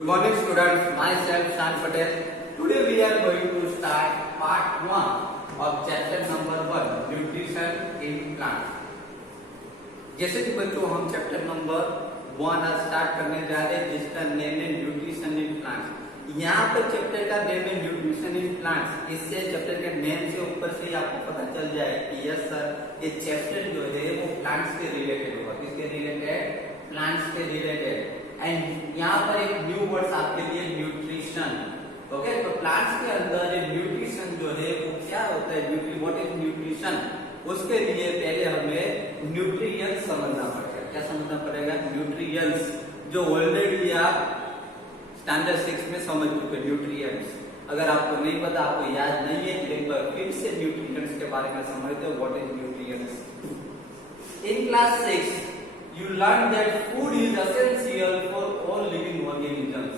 Good morning students, myself Shan Patel. Today we are going to start part 1 of chapter number 1 nutrition in plants. जैसे कि बच्चों हम chapter number 1 आज start करने जा रहे हैं जिसका नेम है न्यूट्रिशन इन प्लांट्स। यहाँ पर चैप्टर का नेम है न्यूट्रिशन इन प्लांट्स। इससे चैप्टर के नेम से ऊपर से आपको पता चल जाए कि यस सर ये चैप्टर जो है वो प्लांट्स के रिलेटेड होगा। किसके रिलेटेड? प्लांट्स के रिलेटेड। एंड यहाँ पर एक न्यू वर्ड्स आपके लिए न्यूट्रिशन। ओके, तो प्लांट्स के अंदर न्यूट्रिशन जो है वो क्या होता है? What is nutrition? उसके लिए पहले हमें न्यूट्रिएंट्स समझना पड़ेगा। क्या समझना पड़ेगा? न्यूट्रिएंट्स, जो ऑलरेडी आप स्टैंडर्ड 6 में समझ चुके न्यूट्रिएंट्स। अगर आपको नहीं पता, आपको याद नहीं है, तो एक बार फिर से न्यूट्रिएंट्स के बारे में समझते हो। What is nutrients? In class 6 you learn that food is essential for all living organisms.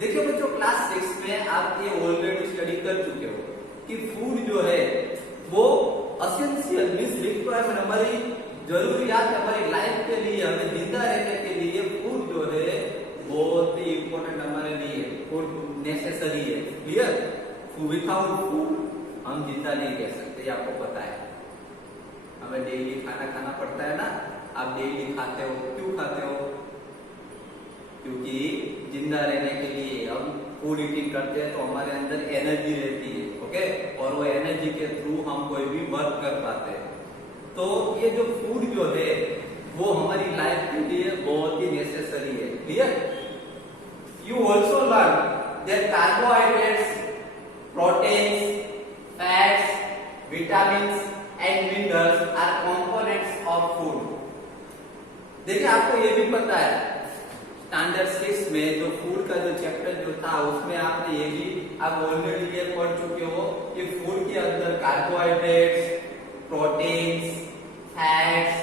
देखिए बच्चों, क्लास 6 में आप ये ऑलरेडी स्टडी कर चुके हो कि फूड जो है वो एसेंशियल मींस रिक्वायरमेंट, हमारी जरूरियात, हमारी लाइफ के लिए, हमें जिंदा रहने के लिए फूड जो है बहुत ही इंपॉर्टेंट हमारे लिए। फूड नेसेसरी है। क्लियर? विदाउट फूड हम जिंदा नहीं रह सकते, आपको पता है। हमें डेली खाना खाना पड़ता है ना। आप डेली खाते हो, क्यों खाते हो? क्योंकि जिंदा रहने के लिए हम फूड ईटिंग करते हैं, तो हमारे अंदर एनर्जी रहती है। ओके, और वो एनर्जी के थ्रू हम कोई भी वर्क कर पाते हैं। तो ये जो फूड जो है वो हमारी लाइफ के लिए बहुत ही नेसेसरी है। Clear? You also learn that carbohydrates, proteins, fats, vitamins and minerals are components of food. देखिए, आपको ये भी पता है स्टैंडर्ड 6 में जो फूड का जो चैप्टर जो था उसमें आपने ये भी आप ऑलरेडी ये पढ़ चुके हो कि फूड के अंदर carbohydrates, proteins, fats,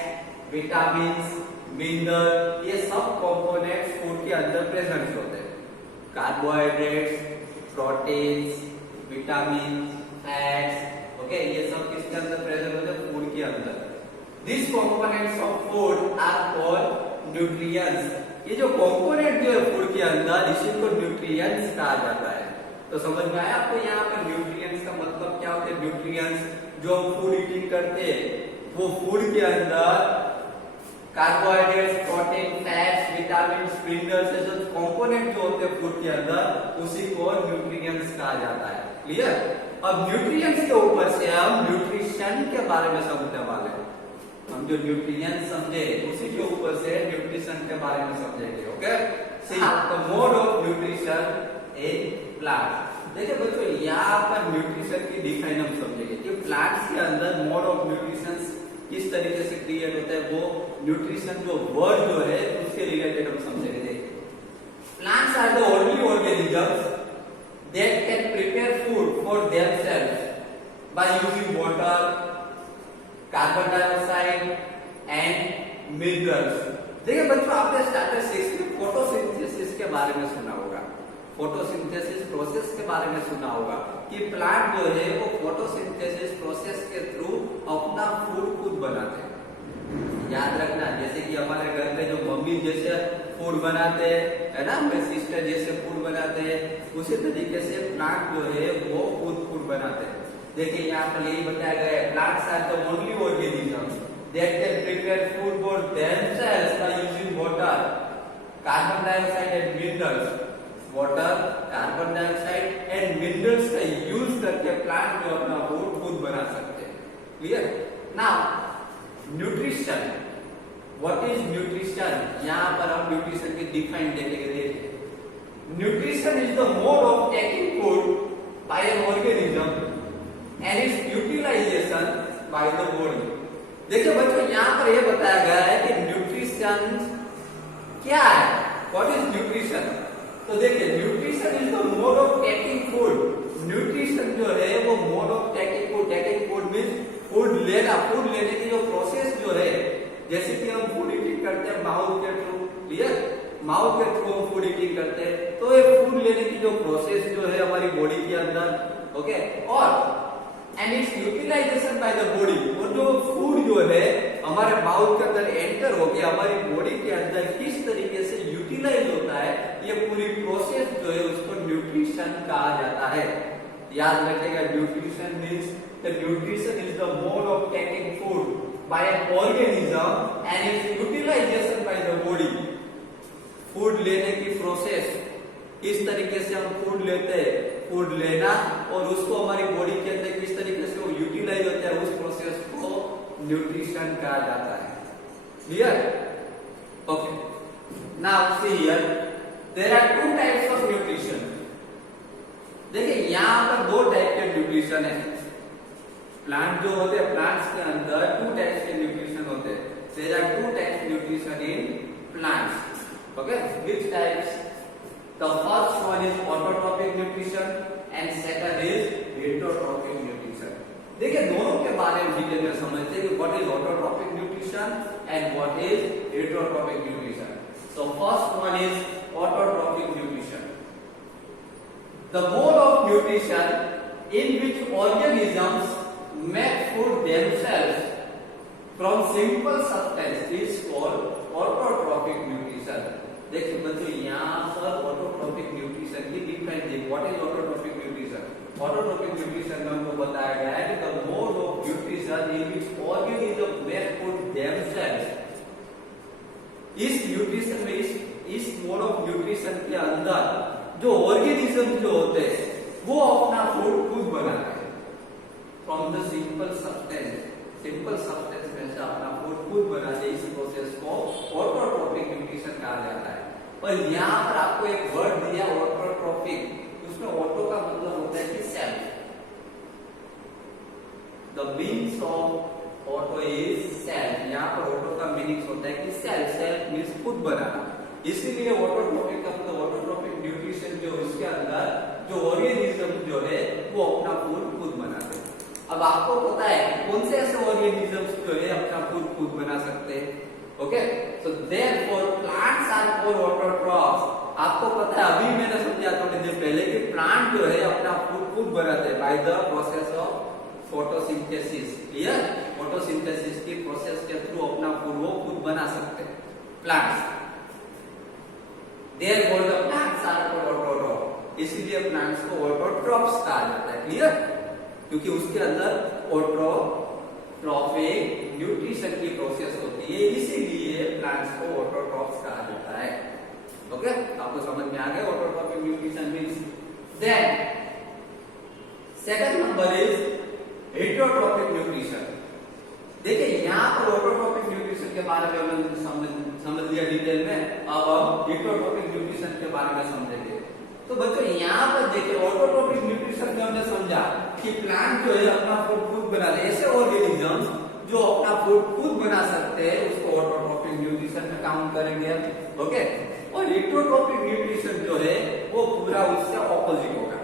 vitamins, mineral, ये सब कंपोनेंट्स फूड के अंदर प्रेजेंट होते हैं। Carbohydrates, proteins, vitamins, fats, okay, ये सब किसके अंदर प्रेजेंट होते हैं? फूड के अंदर। These components of food are called nutrients. ये जो कंपोनेंट जो है फूड के अंदर, इसी को न्यूट्रिएंट्स कहा जाता है। तो समझ में आया आपको? यहाँ पर न्यूट्रिएंट्स का मतलब क्या होता है? न्यूट्रिएंट्स जो हम फूड ईटिंग करते हैं वो फूड के अंदर carbohydrates, protein, fats, vitamin, minerals जो कंपोनेंट जो होते हैं फूड के अंदर, उसी को न्यूट्रिएंट्स कहा जाता है। क्लियर? अब न्यूट्रिएंट्स के ऊपर से हम न्यूट्रिशन के बारे में समझने वाले हैं। हम जो न्यूट्रिएंट्स समझे उसी के ऊपर से न्यूट्रिशन के बारे में समझेंगे। Okay, see the mode of nutrition in plant. देखिए बच्चों, यहाँ पर न्यूट्रिशन की डिफाइन हम समझेंगे कि प्लांट्स के अंदर मोड ऑफ न्यूट्रिशन किस तरीके से क्रिएट होता है। वो न्यूट्रिशन जो वर्ड जो है उसके रिलेटेड हम समझेंगे। देखिए, plants are the only organisms that can prepare food for themselves by using water, carbon dioxide and minerals. देखिए बच्चों, आपने स्टैंडर्ड 6 में फोटोसिंथेसिस के बारे में सुना होगा, फोटोसिंथेसिस प्रोसेस के बारे में सुना होगा कि प्लांट जो है वो फोटोसिंथेसिस प्रोसेस के थ्रू अपना फूड खुद बनाते हैं। याद रखना, जैसे कि हमारे घर में जो मम्मी जैसे फूड बनाते हैं, है ना, मेरे सिस्टर जैसे फूड बनाते हैं, उसी तरीके से प्लांट जो है वो खुद फूड बनाते हैं। देखिए, यहाँ पर यही बताया गया है, plants are the only organisms that can prepare food for themselves by using water, carbon dioxide and minerals. Water, carbon dioxide and minerals का यूज करके प्लांट जो अपना फूड खुद बना सकते हैं। Clear? Now nutrition, what is nutrition? यहाँ पर हम न्यूट्रिशन की डिफाइन देखेंगे। Nutrition is the mode of taking food by an organism and its utilization by the body। देखिए बच्चों, यहाँ पर यह बताया गया है कि न्यूट्रिशन क्या है। What is nutrition? तो देखिए, nutrition is the mode of taking food. Nutrition जो है वो mode of taking food. Taking food means food लेना। फूड लेने की जो प्रोसेस जो है, जैसे कि हम फूड ईटिंग करते हैं माउथ के थ्रू। क्लियर? माउथ के थ्रू हम फूड ईटिंग करते हैं, तो ये फूड लेने की जो प्रोसेस जो है हमारी बॉडी के अंदर, ओके, और and its utilization by the body. और जो फूड जो है हमारे माउथ के अंदर एंटर होके हमारी बॉडी के अंदर किस तरीके से यूटिलाइज होता है, ये पूरी प्रोसेस जो है उसको न्यूट्रिशन कहा जाता है। याद रखिएगा, nutrition means the nutrition is the mode of taking food by an organism and its utilization by the body. Food लेने की प्रोसेस, किस तरीके से हम फूड लेते हैं, फूड लेना और उसको हमारी बॉडी के अंदर किस तरीके से वो यूटिलाइज होता है, उस प्रोसेस को न्यूट्रिशन कहा जाता है। Clear? Okay, now see here there are two types of nutrition. देखिए यहाँ पर दो टाइप के न्यूट्रिशन है। प्लांट जो होते हैं, प्लांट्स के अंदर टू टाइप्स के न्यूट्रिशन होते हैं। There are two types nutrition in plants. Okay, which types? The first one is autotrophic nutrition and second is heterotrophic nutrition. देखिए दोनों के बारे में डिटेल में समझते हैं कि what is autotrophic nutrition and what is heterotrophic nutrition. So first one is autotrophic nutrition. The mode of nutrition in which organisms make food themselves from simple substance is called autotrophic nutrition. देखिए बच्चों यहाँ पर autotrophic nutrition की difference है। What is autotrophic nutrition? Autotrophic nutrition में हमको बताया गया है कि the mode of nutrition in which organism make food themselves. इस न्यूट्रिशन में इस मोड ऑफ न्यूट्रिशन के अंदर जो ऑर्गेनिज्म जो होते हैं वो अपना फूड खुद बनाते हैं from the simple substance. Simple substance में से अपना फूड खुद बनाते हैं। इस प्रोसेस को ऑटोट्रोपिक न्यूट्रिशन कहा जाता है। और यहाँ पर आपको एक वर्ड दिया ऑटोट्रोपिक, उसमें ऑटो का मतलब होता है कि self. The meaning of auto is self. यहाँ पर ऑटो का मीनिंग होता है कि सेल्फ। सेल्फ मीन्स खुद बनाना, इसीलिए ऑटोट्रोपिक का मतलब ऑटोट्रोपिक न्यूट्रिशन जो इसके अंदर जो ऑर्गेनिज्म जो है वो अपना फूड खुद बनाते हैं। अब आपको पता है कौन से ऐसे ऑर्गेनिजम्स जो है अपना फूड खुद बना सकते हैं। Okay, so therefore plants are for autotrophs. आपको पता है, अभी मैंने समझा थोड़ी देर पहले कि प्लांट जो है अपना फूड खुद बनाते हैं by the process of photosynthesis. Clear? Photosynthesis की प्रोसेस के थ्रू अपना फूड वो खुद बना सकते हैं plants. Therefore the plants are for autotroph, इसीलिए प्लांट्स को ऑटोट्रॉफ्स कहा जाता है। क्लियर? क्योंकि उसके अंदर ऑटोट्रॉफिक न्यूट्रिशन की प्रोसेस होती है, इसीलिए प्लांट्स को ऑटोट्रॉफ्स कहा जाता है। ओके, आपको समझ में आ गया autotrophic nutrition means. Then second number is heterotrophic nutrition. देखिए यहाँ पर ऑटोट्रॉफिक न्यूट्रिशन के बारे में हमने समझ लिया डिटेल में। अब हम हेटरोट्रॉफिक न्यूट्रिशन के बारे में समझेंगे। तो बच्चों यहाँ पर देखिए ऑटोट्रॉफिक न्यूट्रिशन में हमने समझा कि प्लांट जो है अपना फूड खुद बनाते हैं। ऐसे ऑर्गेनिजम्स जो अपना फूड खुद बना सकते हैं उसको ऑटोट्रॉफिक न्यूट्रिशन में काउंट करेंगे। ओके, और हेटरोट्रॉफिक न्यूट्रिशन जो है वो पूरा उससे ऑपोजिट होगा।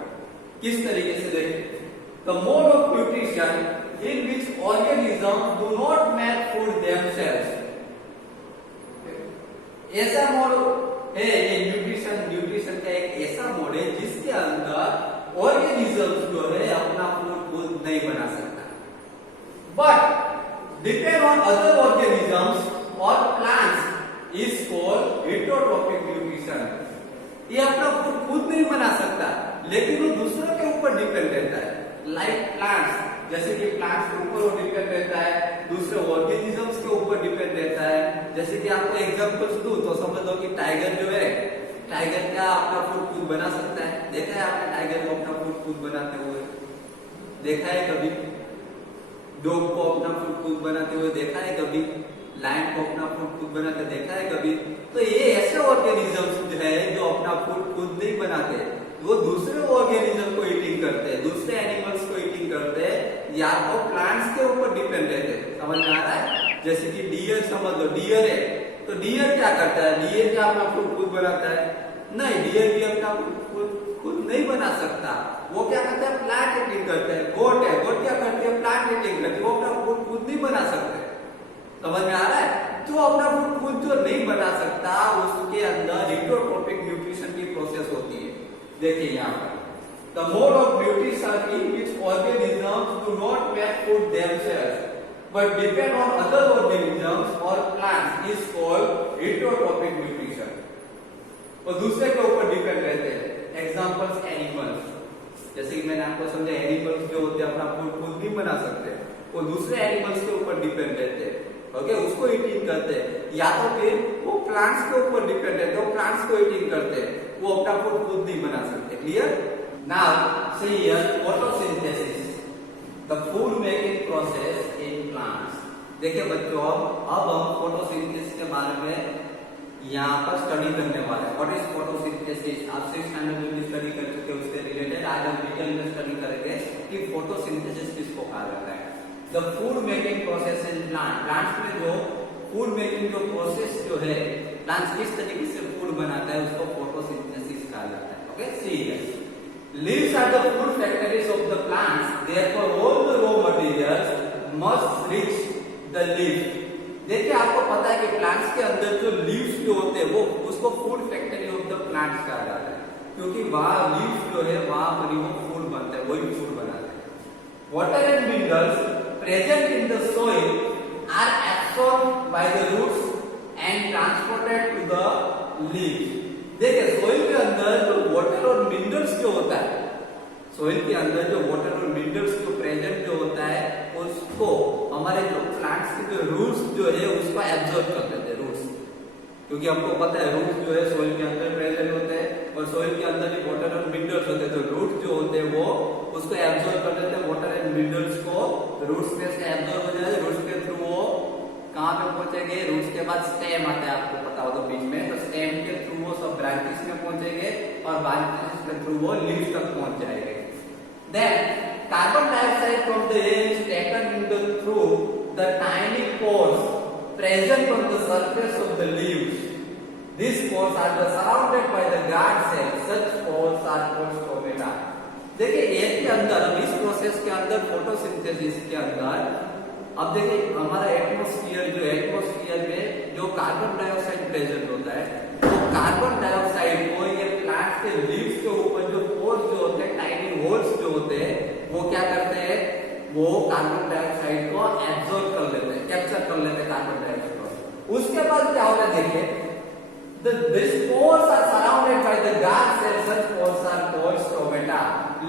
किस तरीके से? देखिए, the mode of nutrition in which organisms do not make food themselves. ऐसा मोड है ये न्यूट्रिशन का एक ऐसा मोड है जिसके अंदर ऑर्गेनिजम्स जो है अपना फूड खुद नहीं बना सकता, but depend on other organisms और plants is called heterotrophic nutrition. ये अपना फूड खुद नहीं बना सकता लेकिन वो दूसरों के ऊपर डिपेंड रहता है। लाइक प्लांट्स, जैसे कि प्लांट्स के ऊपर वो डिपेंड रहता है, दूसरे ऑर्गेनिजम्स के ऊपर डिपेंड रहता है। जैसे कि आपको एग्जांपल्स दूं तो समझ लो कि टाइगर जो है, टाइगर क्या अपना फूड खुद बना सकता है? देखा है आपने टाइगर को अपना फूड खुद बनाते हुए? देखा है कभी? डॉग को अपना फूड खुद बनाते हुए देखा है कभी? लायन को अपना फूड खुद बनाते देखा है कभी? तो ये ऐसे ऑर्गेनिजम्स जो है जो अपना फूड खुद नहीं बनाते, वो दूसरे ऑर्गेनिज्म को ईटिंग करते हैं, दूसरे एनिमल्स को ईटिंग करते हैं, या तो प्लांट्स के ऊपर डिपेंड रहते हैं। समझ में आ रहा है? जैसे कि डियर समझ लो, डियर है तो डियर क्या करता है? डियर क्या अपना फूड खुद बनाता है? नहीं, डियर भी अपना फूड खुद नहीं बना सकता। वो क्या करता है? प्लांट ईटिंग करता है। गोट है, गोट क्या करती है? प्लांट ईटिंग करती है, वो अपना फूड खुद नहीं बना सकते। समझ में आ रहा है? जो अपना फूड खुद जो नहीं बना सकता उसके अंदर हेटरोट्रॉफिक न्यूट्रिशन की प्रोसेस होती है। देखिए यहाँ पर the mode of nutrition in which organisms do not make food themselves but depend on other organisms or plants is called heterotrophic nutrition. और दूसरे के ऊपर डिपेंड रहते हैं। एग्जांपल्स एनिमल्स, जैसे कि मैंने आपको समझा एनिमल्स जो होते हैं अपना फूड खुद भी बना सकते हैं, वो दूसरे एनिमल्स के ऊपर डिपेंड रहते हैं, ओके, उसको ईटिंग करते हैं। या तो फिर वो प्लांट्स के ऊपर डिपेंड रहते हैं, वो प्लांट्स को ईटिंग करते हैं, वो अपना फूड खुद नहीं बना सकते। Clear? Now see here photosynthesis, the food making process in plants. देखिए बच्चों, अब हम फोटोसिंथेसिस के बारे में यहाँ पर स्टडी करने वाले हैं। What is photosynthesis? आप 6th स्टैंडर्ड में भी स्टडी कर चुके हैं, उससे रिलेटेड आज हम डिटेल में स्टडी करेंगे कि फोटोसिंथेसिस किसको कहा जाता है। The food making process in plant, plants में जो फूड मेकिंग जो प्रोसेस जो है, प्लांट्स किस तरीके से फूड बनाता है, उसको फोटोसिंथेसिस कहा जाता है। Okay, see here, leaves are the food factories of the plants, therefore all the raw materials must reach the leaf। देखिए आपको पता है कि प्लांट्स के अंदर जो लीव्स जो होते हैं वो उसको food factory of the plants कहा जाता है, क्योंकि वहां लीव्स जो है वहां पर ही वो फूड बनता है, वही फूड बनाते हैं। Water and minerals present in the soil are absorbed by the roots and transported to the leaves. देखिए सोइल के अंदर जो वाटर और मिनरल्स जो होता है, सोइल के अंदर जो वाटर और मिनरल्स जो प्रेजेंट जो होता है उसको हमारे जो प्लांट्स के जो रूट्स जो है उसको एब्जॉर्ब कर लेते हैं, रूट्स, क्योंकि हमको पता है रूट्स जो है सोइल के अंदर प्रेजेंट होते हैं और सोइल के अंदर ही वाटर और मिनरल्स होते हैं, तो रूट्स जो होते हैं वो उसको एब्जॉर्ब कर लेते हैं, वाटर एंड मिनरल्स को रूट्स में से एब्जॉर्ब हो जाए, रूट्स के थ्रू वो कहाँ पे पहुंचेंगे, रूट्स के बाद स्टेम आता है, आपको पता हो तो बीच में, तो स्टेम के थ्रू वो सब ब्रांचेस में पहुंचेंगे और ब्रांचेस के थ्रू वो लीव्स तक पहुंच जाएंगे। Then carbon dioxide from the air is taken in the through the tiny pores present on the surface of the leaves. These pores are surrounded by the guard cells. Such pores are called stomata। देखिए air के अंदर, इस process के अंदर, photosynthesis के अंदर, अब देखिए हमारा एटमॉस्फेयर जो एटमॉस्फेयर में जो कार्बन डाइऑक्साइड प्रेजेंट होता है, तो कार्बन डाइऑक्साइड को ये प्लांट के लीव्स के ऊपर जो पोर्स जो होते हैं, टाइनी होल्स जो होते हैं, वो क्या करते हैं, वो कार्बन डाइऑक्साइड को एब्जॉर्ब कर लेते हैं, कैप्चर कर लेते हैं कार्बन डाइऑक्साइड को। उसके बाद क्या होता है, देखिए these pores are surrounded by the guard cells, such pores are called stomata।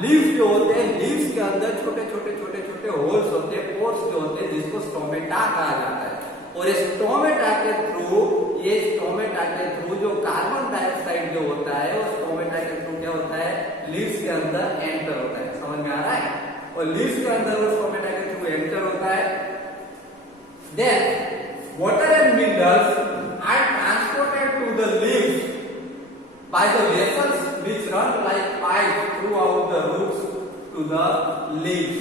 Leaves जो होते हैं, लीव्स के अंदर छोटे छोटे छोटे छोटे होल्स होते हैं, पोर्स जो होते हैं, जिसको स्टोमेटा कहा जाता है। और इस स्टोमेटा के थ्रू, ये स्टोमेटा के थ्रू जो कार्बन डाइऑक्साइड जो होता है, वो स्टोमेटा के थ्रू क्या होता है, लीव्स के अंदर एंटर होता है। समझ में आ रहा है? और लीव्स के अंदर वो स्टोमेटा के थ्रू एंटर होता है। Then water and minerals are transported to the leaves by the vessels which run like pipes throughout the roots to the leaves।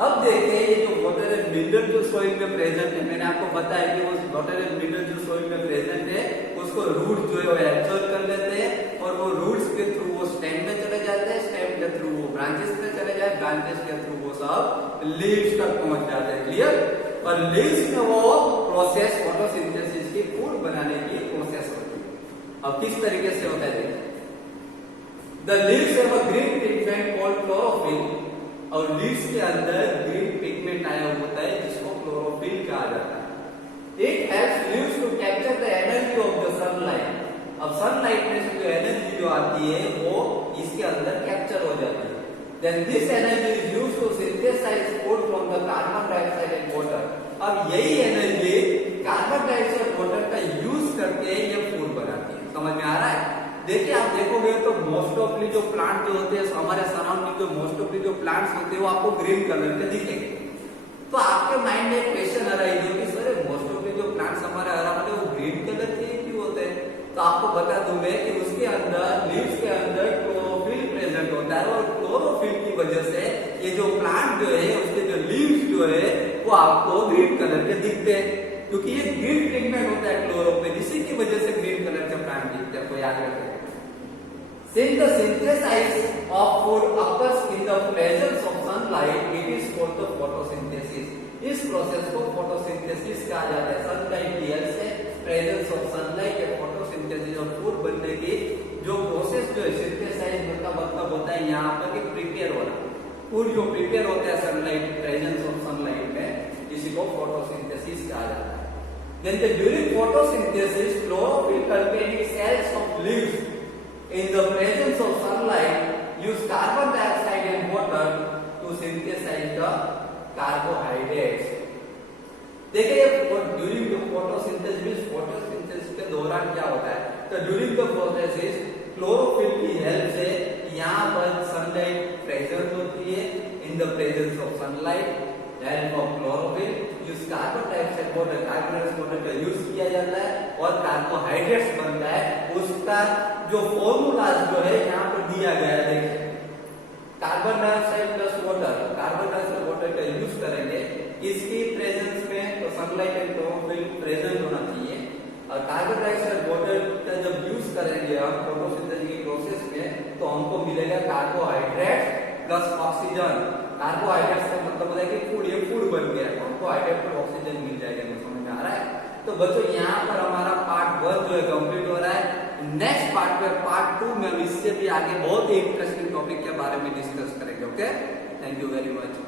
अब देखिए ये जो वाटर एंड मिनरल जो सोइल में प्रेजेंट है, मैंने आपको बताया कि वो वाटर एंड मिनरल जो सोइल में प्रेजेंट है उसको रूट जो है वो एब्जॉर्ब कर लेते हैं और वो रूट्स के थ्रू वो स्टेम में चले जाते हैं, स्टेम के थ्रू वो ब्रांचेस में चले जाए, ब्रांचेस के थ्रू वो सब लीव्स तक पहुंच जाते हैं। क्लियर? और लीव्स में वो प्रोसेस फोटोसिंथेसिस की फूड बनाने की प्रोसेस होती है। अब किस तरीके से होता है देखिए, the leaves have a green pigment called chlorophyll, और लीव्स के अंदर ग्रीन पिगमेंट आया होता है जिसको क्लोरोफिल कहा जाता है। It helps leaves to capture the energy of the sunlight. अब सनलाइट में से जो एनर्जी जो आती है वो इसके अंदर कैप्चर हो जाती है। Then this energy is used to synthesize food from the carbon dioxide and water। अब यही एनर्जी कार्बन डाइऑक्साइड वाटर का यूज करके ये फूड बनाती है। समझ में आ रहा है? देखिए आप देखोगे तो मोस्ट ऑफली जो प्लांट जो होते हैं हमारे सराउंडिंग, जो मोस्ट ऑफली जो प्लांट्स होते हैं वो आपको ग्रीन कलर के दिखेंगे। तो आपके माइंड में एक क्वेश्चन आ रहा है कि सर मोस्ट ऑफली जो प्लांट्स हमारे अराउंड है वो ग्रीन कलर के क्यों होते हैं? तो आपको बता दूं मैं कि उसके अंदर, लीव्स के अंदर क्लोरोफिल प्रेजेंट होता है और क्लोरोफिल की वजह से ये जो प्लांट जो है उसके जो लीव्स जो है वो आपको ग्रीन कलर के दिखते हैं, क्योंकि ये ग्रीन पिगमेंट होता है क्लोरोफिल, इसी की वजह से ग्रीन कलर के प्लांट दिखते हैं। को याद रखें। Since the synthesis of food occurs in the presence of sunlight, it is called the photosynthesis। इस प्रोसेस को फोटोसिंथेसिस कहा जाता है। सनलाइट की हेल्प से, प्रेजेंस ऑफ सनलाइट के फोटोसिंथेसिस और फूड बनने की जो प्रोसेस जो है सिंथेसाइज मतलब होता है यहाँ पर कि प्रिपेयर होना, फूड जो प्रिपेयर होता है सनलाइट, प्रेजेंस ऑफ सनलाइट में, इसी को फोटोसिंथेसिस कहा जाता है। Then during photosynthesis, chlorophyll containing cells of leaves In the presence of sunlight, use carbon dioxide and water to synthesize the carbohydrates. देखिए ड्यूरिंग द फोटोसिंथेसिस के दौरान क्या होता है, तो ड्यूरिंग द फोटोसिंथेसिस क्लोरोफिल की हेल्प से यहाँ पर सनलाइट प्रेजेंट होती है. In the presence of sunlight help of chlorophyll use carbon dioxide water का यूज किया जाता है और कार्बोहाइड्रेट्स बनता है. उसका जो फॉर्मूला जो है यहाँ पर दिया गया है, देखिए कार्बन डाइऑक्साइड प्लस वाटर का यूज करेंगे इसकी प्रेजेंस में, तो सनलाइट एंड क्लोरोफिल प्रेजेंट होना चाहिए. और कार्बन डाइऑक्साइड वाटर का जब यूज करेंगे हम फोटोसिंथेसिस की प्रोसेस में, तो हमको मिलेगा कार्बोहाइड्रेट प्लस ऑक्सीजन. कार्बोहाइड्रेट का मतलब होता है कि फूड, ये फूड बन गया, कार्बोहाइड्रेट पर ऑक्सीजन मिल जाएगा. समझ में आ रहा है? तो बच्चों यहाँ पर हमारा पार्ट 1 जो है कंप्लीट हो रहा है. नेक्स्ट पार्ट में पार्ट 2 में हम इससे भी आगे बहुत ही इंटरेस्टिंग टॉपिक के बारे में डिस्कस करेंगे. Okay, thank you very much.